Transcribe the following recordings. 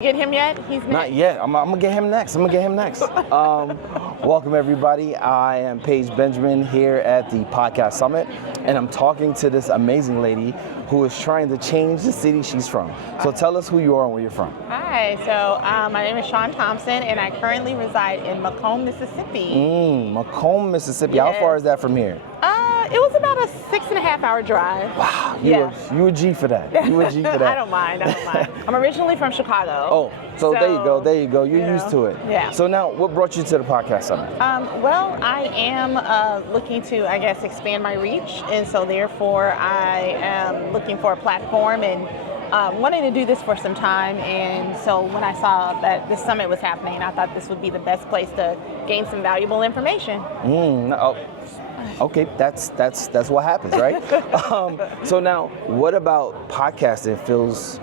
Get him yet? He's next. Not yet. I'm gonna get him next. Welcome everybody. I am Paige Benjamin here at the Podcast Summit, and I'm talking to this amazing lady who is trying to change the city she's from. So tell us who you are and where you're from. Hi, so my name is Shawn Thompson, and I currently reside in McComb, Mississippi. McComb, Mississippi. Yes. How far is that from here? It was about a 6.5 hour drive. Wow, you a G for that. You a G for that. I don't mind. I'm originally from Chicago. Oh, so there you go. You're used to it. Yeah. So now, what brought you to the Podcast Summit? Well, I am looking to, expand my reach, and so therefore I am looking for a platform and wanting to do this for some time. And so when I saw that this summit was happening, I thought this would be the best place to gain some valuable information. Okay, that's what happens, right? So now, what about podcasting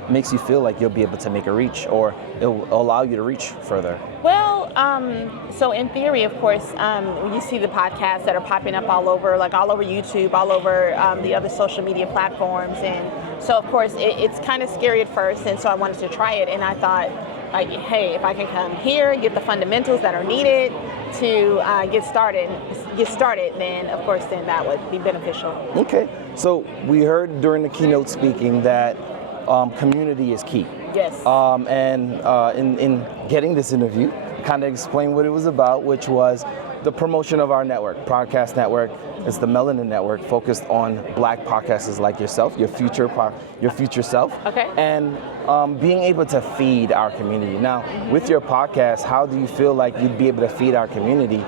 makes you feel like you'll be able to make a reach, or it'll allow you to reach further? Well, so in theory, of course, you see the podcasts that are popping up all over YouTube, all over the other social media platforms, and so of course it's kind of scary at first, and so I wanted to try it, and I thought, like, hey, if I can come here, get the fundamentals that are needed to get started, then of course, then that would be beneficial. Okay, so we heard during the keynote speaking that community is key. Yes. And in getting this interview, kind of explain what it was about, which was the promotion of our network, podcast network. It's the Melanin network, focused on Black podcasters like yourself, your future self. Okay. And being able to feed our community. Now, with your podcast, how do you feel like you'd be able to feed our community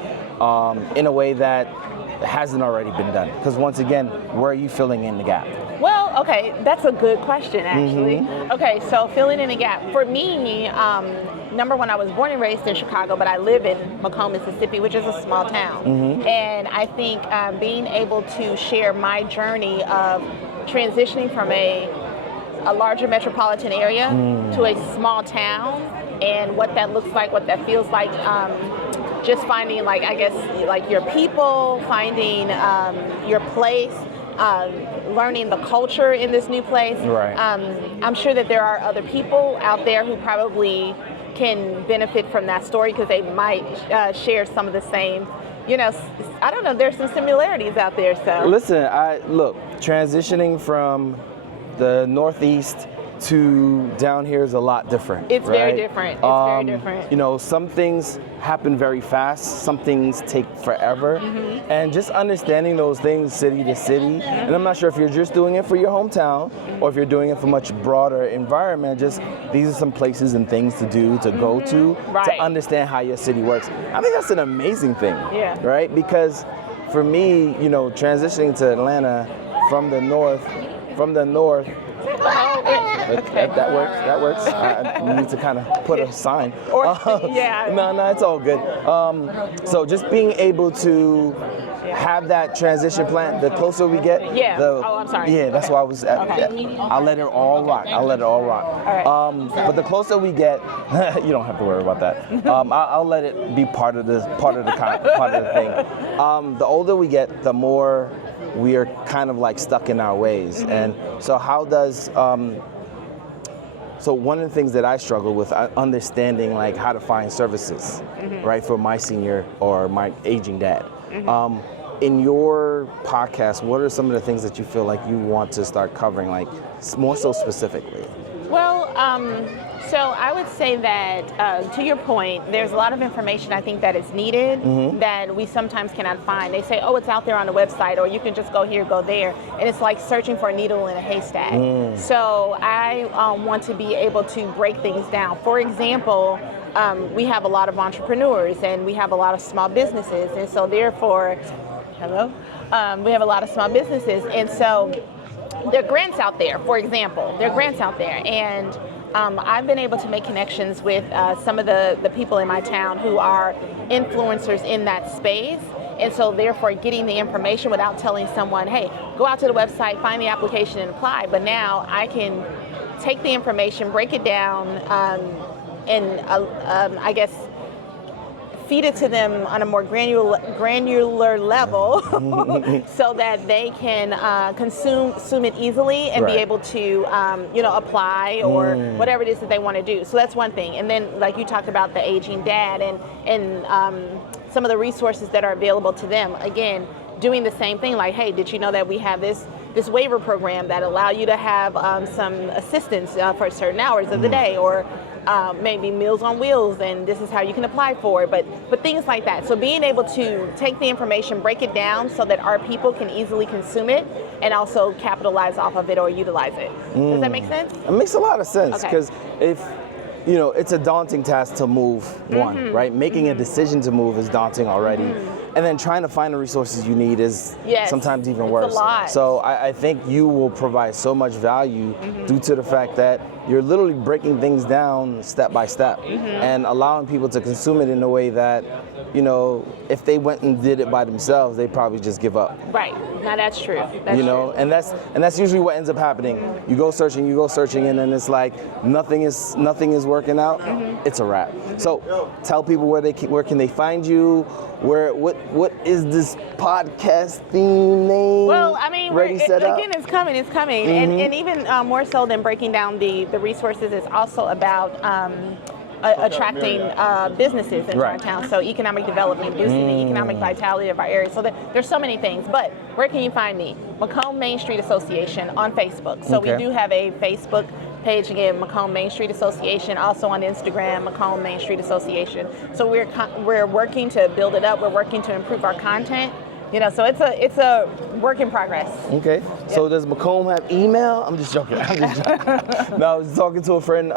in a way that hasn't already been done? Because once again, where are you filling in the gap? Well, okay, that's a good question, actually. Okay, so filling in the gap. For me, number one, I was born and raised in Chicago, but I live in McComb, Mississippi, which is a small town. And I think being able to share my journey of transitioning from a larger metropolitan area to a small town, and what that looks like, what that feels like, just finding, like your people, finding your place, learning the culture in this new place. Right. I'm sure that there are other people out there who probably can benefit from that story, because they might share some of the same, I don't know, there's some similarities out there. So listen, transitioning from the Northeast to down here is a lot different. It's right? very different. It's very different. Some things happen very fast, some things take forever, and just understanding those things city to city. And I'm not sure if you're just doing it for your hometown or if you're doing it for much broader environment. Just these are some places and things to do, to go to understand how your city works. I think that's an amazing thing, right? Because for me, transitioning to Atlanta from the north. That works. I need to kind of put a sign. No, it's all good. So just being able to have that transition plan, the closer we get, I'm sorry. Yeah, that's why I was. I'll let it all rock. All right. But the closer we get, you don't have to worry about that. I'll let it be part of the thing. The older we get, the more we are kind of like stuck in our ways. And so how does, so one of the things that I struggle with, understanding like how to find services, right, for my senior or my aging dad. In your podcast, what are some of the things that you feel like you want to start covering, like more so specifically? Well, so I would say that, to your point, there's a lot of information I think that is needed that we sometimes cannot find. They say, oh, it's out there on the website, or you can just go here, go there. And it's like searching for a needle in a haystack. So I want to be able to break things down. For example, we have a lot of entrepreneurs, and we have a lot of small businesses. And so therefore, we have a lot of small businesses. And so there are grants out there, for example. And I've been able to make connections with some of the people in my town who are influencers in that space. And so therefore getting the information without telling someone, hey, go out to the website, find the application and apply. But now I can take the information, break it down, and feed it to them on a more granular level so that they can consume it easily and be able to apply or whatever it is that they want to do. So that's one thing. And then, like you talked about, the aging dad and some of the resources that are available to them. Again, doing the same thing, like, hey, did you know that we have this waiver program that allow you to have some assistance for certain hours of the day, or maybe Meals on Wheels, and this is how you can apply for it, but things like that. So being able to take the information, break it down so that our people can easily consume it and also capitalize off of it or utilize it. Does that make sense? It makes a lot of sense, because if it's a daunting task to move, right? Making a decision to move is daunting already. And then trying to find the resources you need is sometimes even worse. It's a lot. So I think you will provide so much value due to the fact that you're literally breaking things down step by step and allowing people to consume it in a way that, if they went and did it by themselves, they'd probably just give up. Right. Now that's true. That's true. And that's usually what ends up happening. You go searching, and then it's like nothing is working out. It's a wrap. So tell people where can they find you? What is this podcast theme name? Well, I mean, again, it's coming, and even more so than breaking down the resources, it's also about attracting businesses in our town. So economic development, boosting the economic vitality of our area. So there's so many things. But where can you find me? McComb Main Street Association on Facebook. So we do have a Facebook page, again, McComb Main Street Association, also on Instagram, McComb Main Street Association. So we're working to build it up. We're working to improve our content. So it's a work in progress. Okay. Yep. So does McComb have email? I'm just joking. No, I was talking to a friend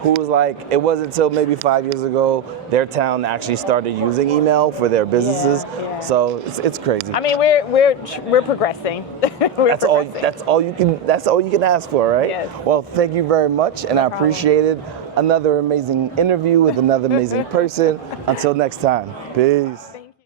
who was like, it wasn't until maybe 5 years ago their town actually started using email for their businesses. Yeah. So it's crazy. I mean, we're progressing. That's all you can ask for, right? Yes. Well, thank you very much, and I appreciate it. Another amazing interview with another amazing person. Until next time, peace.